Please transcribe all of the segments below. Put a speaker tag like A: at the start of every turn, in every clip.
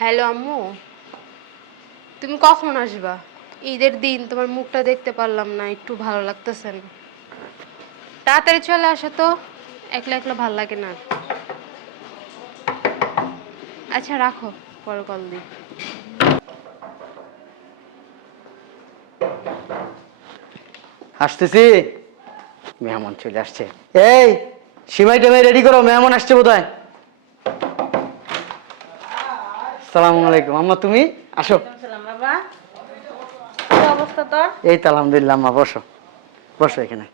A: Hello আম্মু। তুমি কখন আসবা? ঈদের দিন তোমার মুখটা দেখতে পারলাম না, একটু ভালো লাগতেছে না। তাড়াতাড়ি চলে আসো তো, একলা একলা ভালো লাগে না। আচ্ছা রাখো, পরে কল দিই।
B: আসতেছি? মেহমান চলে আসছে। এই সিমাই টেমাই রেডি করো, মেহমান আসছে বোধ হয় সালামু আলাইকুম। আম্মা তুমি? আসো। এই তো আলহামদুলিল্লাহ আম্মা বসো। বসো এখানে।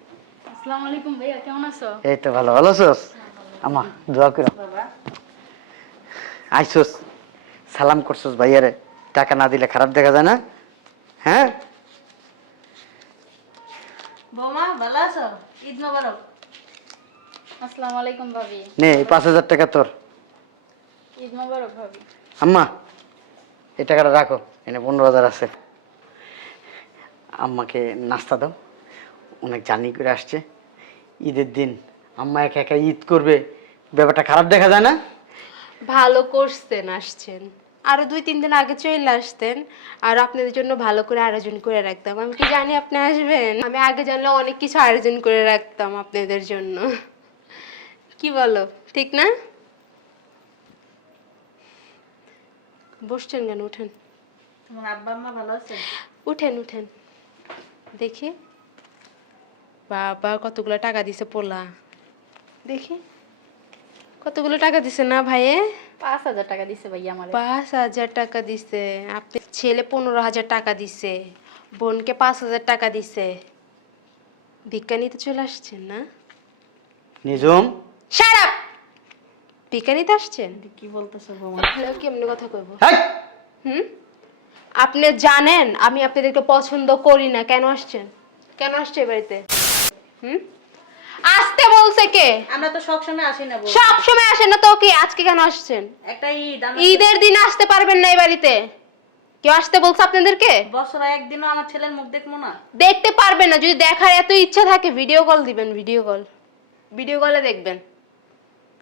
C: আসসালামু আলাইকুম ভাইয়া কেমন আছো?
B: এই তো ভালো। ভালো আছোস? আম্মা দোয়া করো। আইসোস সালাম করছোস ভাইয়ারে। টাকা না দিলে খারাপ দেখা যায় না? হ্যাঁ?
C: বৌমা ভালো আছো? ঈদ মোবারক। আসসালামু আলাইকুম ভাবি।
B: নে এই পাঁচ হাজার টাকা তোর।
C: ঈদ মোবারক ভাবি।
B: আম্মা, এই টাকাটা রাখো, এনে পনেরো হাজার আছে। আম্মাকে নাস্তা দাও, অনেক জার্নি করে আসছে। ঈদের দিন আম্মা একা একা ঈদ করবে, ব্যাপারটা খারাপ দেখা যায় না?
A: ভালো করছেন, আসছেন। আরও দুই, তিন দিন আগে চলে আসতেন, আর আপনাদের জন্য ভালো করে আয়োজন করে রাখতাম। আমি কি জানি আপনি আসবেন? আমি আগে জানলে অনেক কিছু আয়োজন করে রাখতাম আপনাদের জন্য। কি বলো, ঠিক না? বসছেন কেন? উঠেন।
C: তোমার আব্বা আম্মা ভালো আছে
A: উঠেন উঠেন। দেখি। বাবা কতগুলো টাকা দিছে পোলা? দেখি। কতগুলো টাকা দিছে না ভাইয়ে?
C: পাঁচ হাজার টাকা দিছে ভাইয়া আমার।
A: পাঁচ হাজার টাকা দিছে। আপনি ছেলে পনেরো হাজার টাকা দিছে। বোনকে পাঁচ হাজার টাকা দিছে। ভিক্ষা নিতে চলে আসছেন না?
B: নিজম
A: সারাপ ভিক্ষা নিতে আসছেন
C: কি বলতেছো বৌমা?
A: হ্যালো কেমনি কথা কইব? হুম? আপনি জানেন আমি আপনাদেরকে পছন্দ করি না। কেন আসছেন? কেন আসছে বাড়িতে? হুম? আসতে বলছে কে?
C: আমরা তো সব সময় আসি না বউ
A: সব সময় আসেন না তো কি? আজকে কেন আসছেন?
C: একটা ঈদ আমরা
A: ঈদের দিন আসতে পারবেন না এই বাড়িতে। কেউ আসতে বলছে আপনাদেরকে?
C: বছরে একদিনও আমার ছেলের মুখ দেখব না।
A: দেখতে পারবেন না। যদি দেখার এত ইচ্ছা থাকে ভিডিও কল দিবেন ভিডিও কল ভিডিও কলে দেখবেন।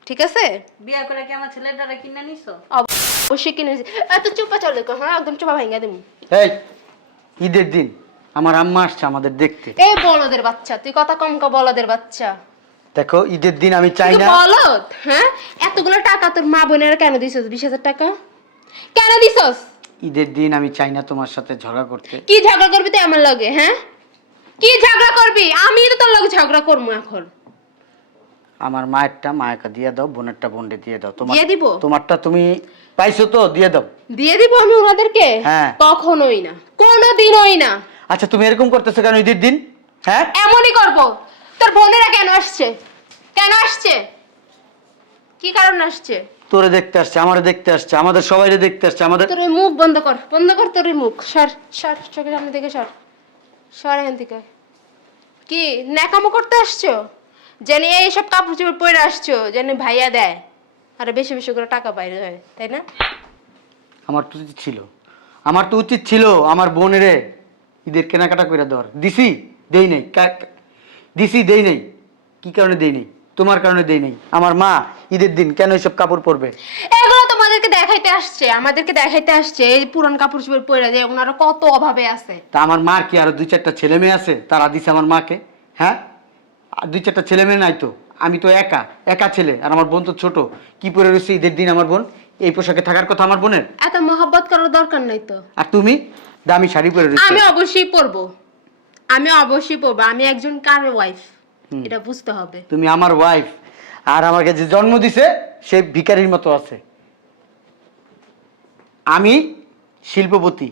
A: ঠিক আছে?
C: বিয়ে করে কি আমার ছেলের দ্বারা কিনে নিছো?
A: অবশ্যই কিনেছি এত চুপা চলে হ্যাঁ একদম চুপা ভাঙ্গা দেবো।
B: এই ঈদের দিন আমার আম্মা আসছে আমাদের দেখতে।
A: এই বলদের বাচ্চা তুই কথা কম কা বলদের বাচ্চা।
B: দেখো ঈদের দিন আমি চাই না
A: বলদ হ্যাঁ? এতগুলো টাকা তোর মা বোনেরা কেন দিছস? বিশ হাজার টাকা? কেন দিছস?
B: ঈদের দিন আমি চাই না তোমার সাথে ঝগড়া করতে।
A: কি ঝগড়া করবি তুই আমার লগে হ্যাঁ? কি ঝগড়া করবি? আমি তো তোর লগে ঝগড়া করব এখন।
B: আমার মায়েরটা মায়েরটা দিয়ে দাও বোনেরটা বোনকে দিয়ে দাও। তোমার
A: দিয়ে দিব?
B: তোমারটা তুমি পাইছো তো দিয়ে দাও।
A: দিয়ে দিব আমি ওনাদেরকে?
B: হ্যাঁ।
A: কখনোই না। কোনোদিনই না।
B: আচ্ছা তুমি এরকম করতেছো কেন ঈদের দিন? হ্যাঁ?
A: এমনই করব। তোর বোনেরা কেন আসছে? কেন আসছে? কি কারণ আসছে?
B: তোরে দেখতে আসছে আমারে দেখতে আসছে আমাদের সবাইরে দেখতে আসছে আমাদের
A: তোর মুখ বন্ধ কর বন্ধ কর তোর মুখ। সর সর চোখের সামনে থেকে সর। সর এখান থেকে। কি ন্যাকামো করতে আসছো? জানি এইসব কাপড় চোপড় পরে আসছো জানি ভাইয়া দেয়। আর বেশি বেশি করে টাকা বাইরে হয় তাই না?
B: আমার তো উচিত ছিল। আমার তো উচিত ছিল আমার বোনেরে ঈদের কেনাকাটা করে দেওয়ার। দিছি দেই নাই। দিছি দেই নাই। কি কারণে দেই নাই? তোমার কারণে দেই নাই। আমার মা ঈদের দিন কেন এসব কাপড় পরবে?
A: এগুলো তোমাদেরকে দেখাইতে আসছে আমাদেরকে দেখাইতে আসছে এই পুরান কাপড় চোপড় পরে যে ওনারা কত অভাবে আছে।
B: তা আমার মার কি আরও দুই চারটা ছেলে মেয়ে আছে? তারা দিছে আমার মাকে হ্যাঁ? দুই চারটা ছেলে মেয়ে নাই তো। আমি তো একা একা ছেলে আর আমার বোন তো ছোট। কি পরে রয়েছে ঈদের দিন আমার বোন? এই পোশাকে থাকার কথা আমার বোনের?
A: এত মহব্বত করার দরকার নাই তো।
B: আর তুমি? দামি শাড়ি পরে রয়েছে।
A: আমি অবশ্যই পরবো। আমি অবশ্যই পরবো। আমি একজন কার ওয়াইফ এটা বুঝতে হবে।
B: তুমি আমার ওয়াইফ আর আমাকে যে জন্ম দিছে সে ভিখারির মতো আছে। আমি শিল্পপতি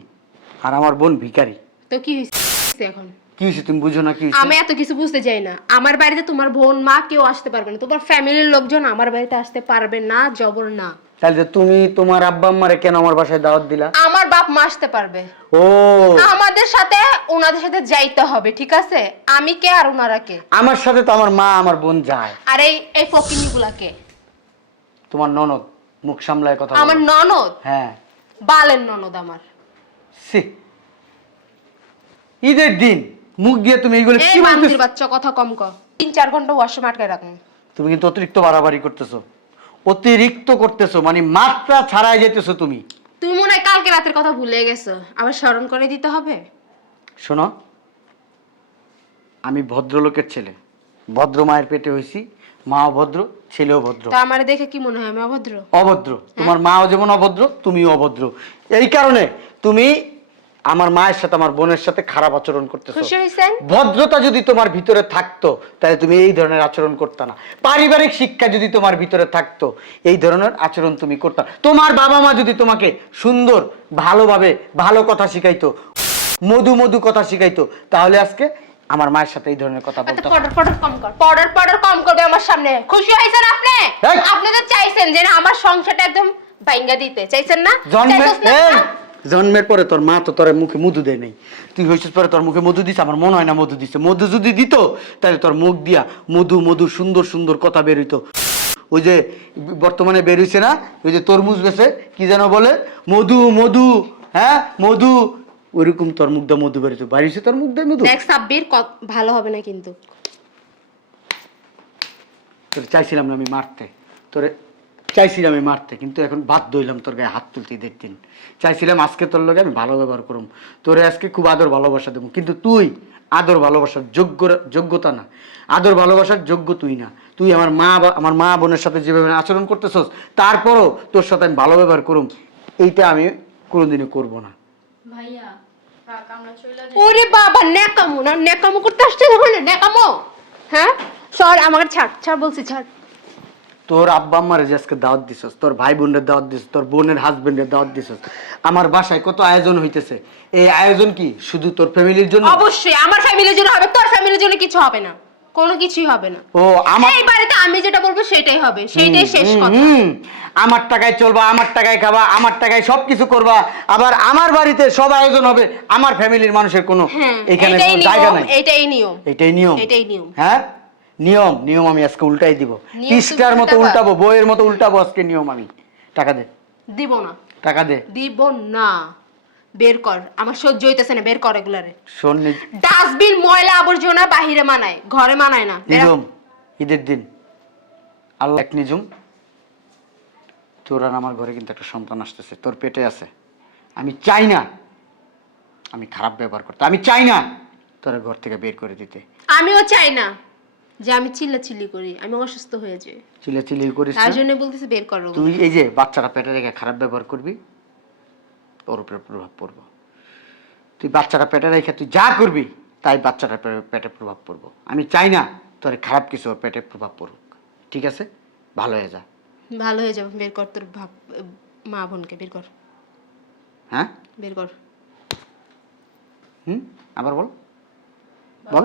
B: আর আমার বোন ভিখারি।
A: তো কি হয়েছে এখন?
B: কি হয়েছে তুমি বুঝো না কি
A: আমি এত কিছু বুঝতে চাই না। আমার বাড়িতে তোমার বোন মা কেউ আসতে পারবে না। তোমার ফ্যামিলির লোকজন আমার বাড়িতে আসতে পারবে না জবর না।
B: তাহলে তুমি তোমার আব্বা আম্মারে কেন আমার বাসায় দাওয়াত দিলা?
A: আমার বাপ মা আসতে পারবে।
B: ও।
A: আমাদের সাথে ওনাদের সাথে যাইতে হবে ঠিক আছে? আমি কে আর ওনারা কে?
B: আমার সাথে তো আমার মা আমার বোন যায়।
A: আর এই এই ফকিনি গুলাকে
B: তোমার ননদ মুখ সামলায় কথা
A: আমার ননদ?
B: হ্যাঁ।
A: বালের ননদ আমার।
B: সি ঈদের দিন। মুখ দিয়ে তুমি এইগুলো
A: এই
B: কি বলতেছো
A: বাচ্চা কথা কম ক তিন চার ঘণ্টা ওয়াশরুম আটকায় রাখুন।
B: তুমি কিন্তু অতিরিক্ত বাড়াবাড়ি করতেছো। অতিরিক্ত করতেছো মানে মাত্রা ছাড়াই যেতেছো তুমি।
A: তুমি মনে হয় কালকে রাতের কথা ভুলে গেছো। আবার স্মরণ করে দিতে হবে?
B: শোনো আমি ভদ্রলোকের ছেলে। ভদ্র মায়ের পেটে হয়েছি মাও ভদ্র ছেলেও ভদ্র।
A: তা আমার দেখে কি মনে হয় আমি অভদ্র?
B: অভদ্র। তোমার মাও যেমন অভদ্র তুমিও অভদ্র। এই কারণে তুমি আমার মায়ের সাথে আমার বোনের সাথে খারাপ আচরণ করতেছো।
A: খুশি হয়েছেন
B: ভদ্রতা যদি তোমার ভিতরে থাকতো তাহলে তুমি এই ধরনের আচরণ করতে না। পারিবারিক শিক্ষা যদি তোমার ভিতরে থাকতো এই ধরনের আচরণ তুমি করতে। তোমার বাবা মা যদি তোমাকে সুন্দর ভালোভাবে ভালো কথা শিখাইতো মধু মধু কথা শিখাইতো তাহলে আজকে আমার মায়ের সাথে এই ধরনের কথা
A: আচ্ছা
B: বলতো
A: পডার পডার কম কর পডার পডার কম করবে আমার সামনে। খুশি হয়েছেন আপনি?
B: এই!
A: আপনি তো চাইছেন যে না আমার সংসারটা একদম বাইঙ্গা দিতে। চাইছেন না?
B: এই, জন্মের পরে তোর মা তো তোর মুখে মধু দেয় নাই। তুই হয়েছিস পরে তোর মুখে মধু দিছে আমার মনে হয় না মধু দিছে। মধু যদি দিত তাহলে তোর মুখ দিয়া মধু মধু সুন্দর সুন্দর কথা বেরোইতো ওই যে বর্তমানে বেরোইছে না ওই যে তরমুজ বেছে কি যেন বলে? মধু মধু হ্যাঁ মধু। ওইরকম তোর মুখ দিয়ে মধু বেরোতো বাড়িছে তোর মুখ দিয়ে মধু?
A: দেখ সাব্বির ভালো হবে না কিন্তু।
B: তোর চাইছিলাম না আমি মারতে। তোরে চাইছিলাম আমি মারতে কিন্তু এখন বাধ্য হইলাম তোর গায়ে হাত তুলতে দিন। চাইছিলাম আজকে তোর লগে আমি ভালো ব্যবহার করুম। তোরে আজকে খুব আদর ভালোবাসা দেবো। কিন্তু তুই আদর ভালোবাসার যোগ্য যোগ্যতা না। আদর ভালোবাসার যোগ্য তুই না। তুই আমার মা আমার মা বোনের সাথে যেভাবে আচরণ করতেছস তারপরও তোর সাথে আমি ভালো ব্যবহার করুম। এইটা আমি কোনোদিনও করব না।
C: ভাইয়া
A: ওরে বাবা নেকামো না নেকামো করতে আসছে হ্যাঁ? সর আমাকে ছাড় ছাড় বলছি ছাড়।
B: তোর আব্বা আম্মারে যে আজকে দাওয়াত দিছস তোর ভাই বোনের দাওয়াত দিছস তোর বোনের হাজবেন্ডের দাওয়াত দিছস আমার বাসায় কত আয়োজন হইতেছে? এই আয়োজন কি শুধু তোর ফ্যামিলির জন্য?
A: অবশ্যই আমার ফ্যামিলির জন্য হবে তোর ফ্যামিলির জন্য কিছু হবে না কোনো কিছুই হবে না।
B: ও আমার
A: এই বাড়িতে আমি যেটা বলব সেটাই হবে সেইটাই শেষ কথা।
B: হুম। আমার টাকায় চলবা আমার টাকায় খাবা আমার টাকায় সবকিছু করবা আবার আমার বাড়িতে সব আয়োজন হবে আমার ফ্যামিলির মানুষের কোনো
A: হ্যাঁ
B: এখানে জায়গা নাই।
A: এটাই নিয়ম
B: এটাই নিয়ম।
A: এটাই নিয়ম।
B: হ্যাঁ? নিয়ম নিয়ম আমি আজকে উল্টাই দিব।
A: নিয়ম
B: পৃষ্ঠার মতো
A: উল্টাবো
B: বইয়ের মতো উল্টাবো আজকে নিয়ম আমি। টাকা দে।
A: দিব না।
B: টাকা দে।
A: দিব না। বের কর। আমার সহ্য হইতেছে না বের কর এগুলারে।
B: শোন
A: ডাস্টবিন ময়লা আবর্জনা বাহিরে মানায় ঘরে মানায় না।
B: নিজম ঈদের দিন। আল্লাহ এক নিজুম তোর আর আমার ঘরে কিন্তু একটা সন্তান আসতেছে। তোর পেটে আছে। আমি চাই না। আমি খারাপ ব্যবহার করতে। আমি চাই না তোর ঘর থেকে বের করে দিতে।
A: আমিও চাই না। যে আমি চিল্লা চিল্লি করি আমি অসুস্থ হয়ে যাই।
B: চিলে চিলি করিস
A: তার। জন্য বলতেছে বের করো
B: তুই এই যে বাচ্চারা পেটে রেখে খারাপ ব্যবহার করবি ওর উপরে প্রভাব পড়ব। তুই বাচ্চারা পেটে রেখে তুই যা করবি তাই বাচ্চাটা পেটে প্রভাব পড়ব। আমি চাই না তোর খারাপ কিছু ওর পেটে প্রভাব পড়ুক। ঠিক আছে? ভালো হয়ে যা।
A: ভালো হয়ে যাবে বের কর তোর ভাব মা বোনকে বের কর।
B: হ্যাঁ?
A: বের কর।
B: হুম? আবার বল। বল।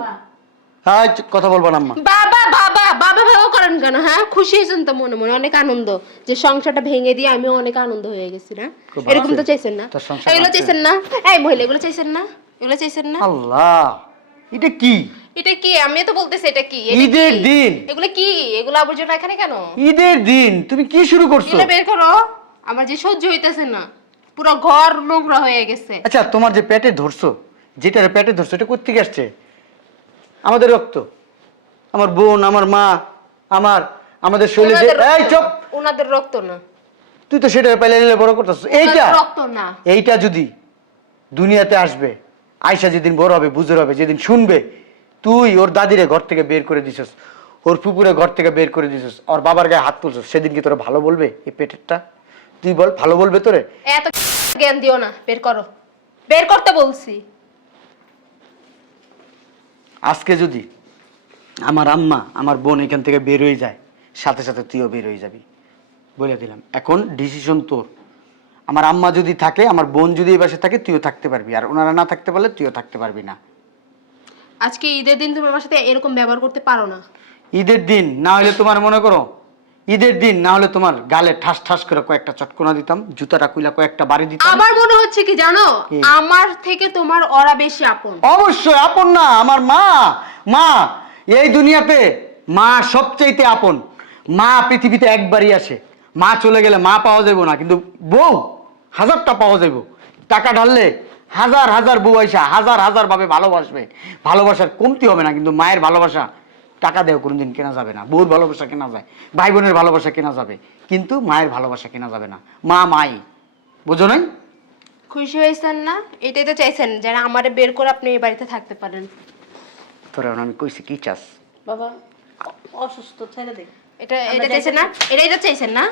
B: কথা বলব না আম্মা।
A: বাবা বাবা বাবা করেন কেন হ্যাঁ? খুশি হয়েছেন তো মনে মনে অনেক আনন্দ। যে সংসারটা ভেঙে দিয়ে আমি অনেক আনন্দ হয়ে গেছি না? এরকম তো চাইছেন না? এগুলো চাইছেন না? এই মহিলা এগুলো চাইছেন না? এগুলো চাইছেন না?
B: আল্লাহ এটা কি?
A: এটা কি? আমি তো বলতেছি এটা কি?
B: ঈদের দিন।
A: এগুলো কি? এগুলো আবর্জনা এখানে কেন?
B: ঈদের দিন তুমি কি শুরু করছ?
A: এগুলো বের করো। আমার যে সহ্য হইতেছে না। পুরো ঘর নোংরা হয়ে গেছে।
B: আচ্ছা তোমার যে পেটে ধরছো যেটা পেটে ধরছো এটা কোথেকে আসছে? আমাদের রক্ত। আমার বোন আমার মা আমার আমাদের শরীরে যে এই চুপ!
A: ওনাদের রক্ত না।
B: তুই তো সেটা পেলে নিলে বড় করতেছ এইটা
A: ওনাদের রক্ত না।
B: এইটা যদি দুনিয়াতে আসবে আয়সা যেদিন বড় হবে বুঝে হবে যেদিন শুনবে তুই ওর দাদিরে ঘর থেকে বের করে দিছস ওর পুকুরে ঘর থেকে বের করে দিছস ওর বাবার গায়ে হাত তুলছস সেদিন কি তোরা ভালো বলবে এই পেটেরটা? তুই বল ভালো বলবে তোরে?
A: এত জ্ঞান দিও না বের করো। বের করতে বলছি।
B: আজকে যদি আমার আম্মা আমার বোন এখান থেকে বের হয়ে যায় সাথে সাথে তুইও বের হয়ে যাবি। বলে দিলাম এখন ডিসিশন তোর। আমার আম্মা যদি থাকে আমার বোন যদি এই বাসে থাকে তুইও থাকতে পারবি। আর ওনারা না থাকতে পারলে তুইও থাকতে পারবি না।
A: আজকে ঈদের দিন তুমি আমার সাথে এরকম ব্যবহার করতে পারো না।
B: ঈদের দিন না হলে তোমার মনে করো ঈদের দিন না হলে তোমার গালে ঠাস ঠাস করে কয়েকটা চটকোনা দিতাম জুতাটা কুইলা কয়েকটা বাড়ি দিতাম।
A: আমার মনে হচ্ছে কি জানো? আমার থেকে তোমার ওরা বেশি আপন।
B: অবশ্যই আপন না আমার মা মা এই দুনিয়াতে মা সবচাইতে আপন। মা পৃথিবীতে একবারই আসে। মা চলে গেলে মা পাওয়া যাবে না কিন্তু বউ হাজারটা পাওয়া যাবে টাকা ঢাললে হাজার হাজার বউ আইসা হাজার হাজার ভাবে ভালোবাসবে। ভালোবাসার কমতি হবে না কিন্তু মায়ের ভালোবাসা টাকা দেও কোনোদিন কেনা যাবে না। বউর ভালোবাসা কেনা যায় ভাই বোনের ভালোবাসা কেনা যাবে কিন্তু মায়ের ভালোবাসা কেনা যাবে না। মা মাই বুঝো নাই?
A: খুশি হয়েছেন না? এটাই তো চাইছেন যেন আমারে বের করে আপনি এই বাড়িতে থাকতে পারেন।
B: তোরা এখন আমি কইছি কি চাস?
C: বাবা অসুস্থ ছেড়ে দে।
A: এটা এটা চাইছেন না? এটাই তো চাইছেন না?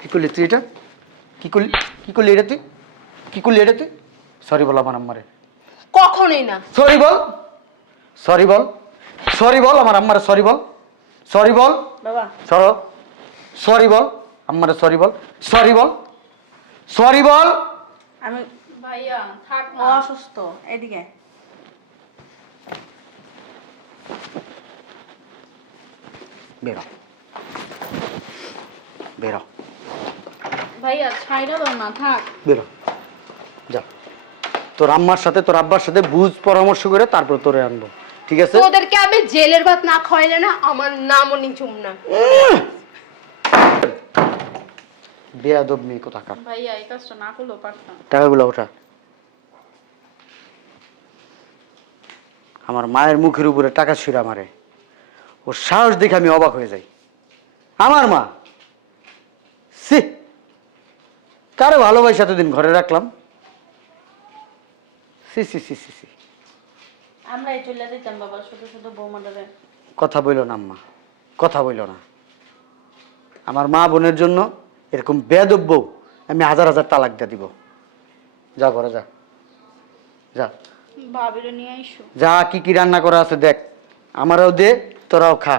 B: কি করলি তুই এটা? কি করলি কি করলি এটা তুই? কি করলি এটা তুই? সরি বল আমার আম্মারে।
A: কখনোই না।
B: সরি বল। সরি বল। সরি বল আমার আম্মারে সরি বল। সরি বল।
C: বাবা।
B: সরো। সরি বল আম্মারে সরি বল। সরি বল। সরি বল।
C: আমি
D: ভাইয়া থাক
C: ও অসুস্থ এদিকে।
B: বেরো। বেরো।
D: ভাইয়া ছাইরা দাও না থাক।
B: বেরো। যা। তোর আম্মার সাথে তোর আব্বার সাথে বুঝ পরামর্শ করে তারপর তোরে আনব। ঠিক আছে?
A: তোদেরকে আমি জেলের ভাত না খাওয়াইলে না আমার নামও নিচুম না।
B: বেয়াদব মেয়ে কোথাকার?
D: ভাইয়া এই কাজটা না করলেও পারতাম।
B: টাকাগুলো ওঠা। আমার মায়ের মুখের উপরে টাকা ছিঁড়া মারে। ওর সাহস দেখে আমি অবাক হয়ে যাই। আমার মা? সি কারও ভালোবাসা এতদিন ঘরে রাখলাম? সি সি সি সি সি
C: আমরাই চলে দিতাম বাবা ছোট ছোট বৌমাটারে।
B: কথা বইল না আম্মা। কথা বইল না। আমার মা বোনের জন্য এরকম বেদব্য আমি হাজার হাজার তালাক দিয়ে দিব। যা ঘরে যা। যা।
D: ভাবিরে নিয়ে আইসো।
B: যা কি কি রান্না করা আছে দেখ। আমারও দে তোরাও খা।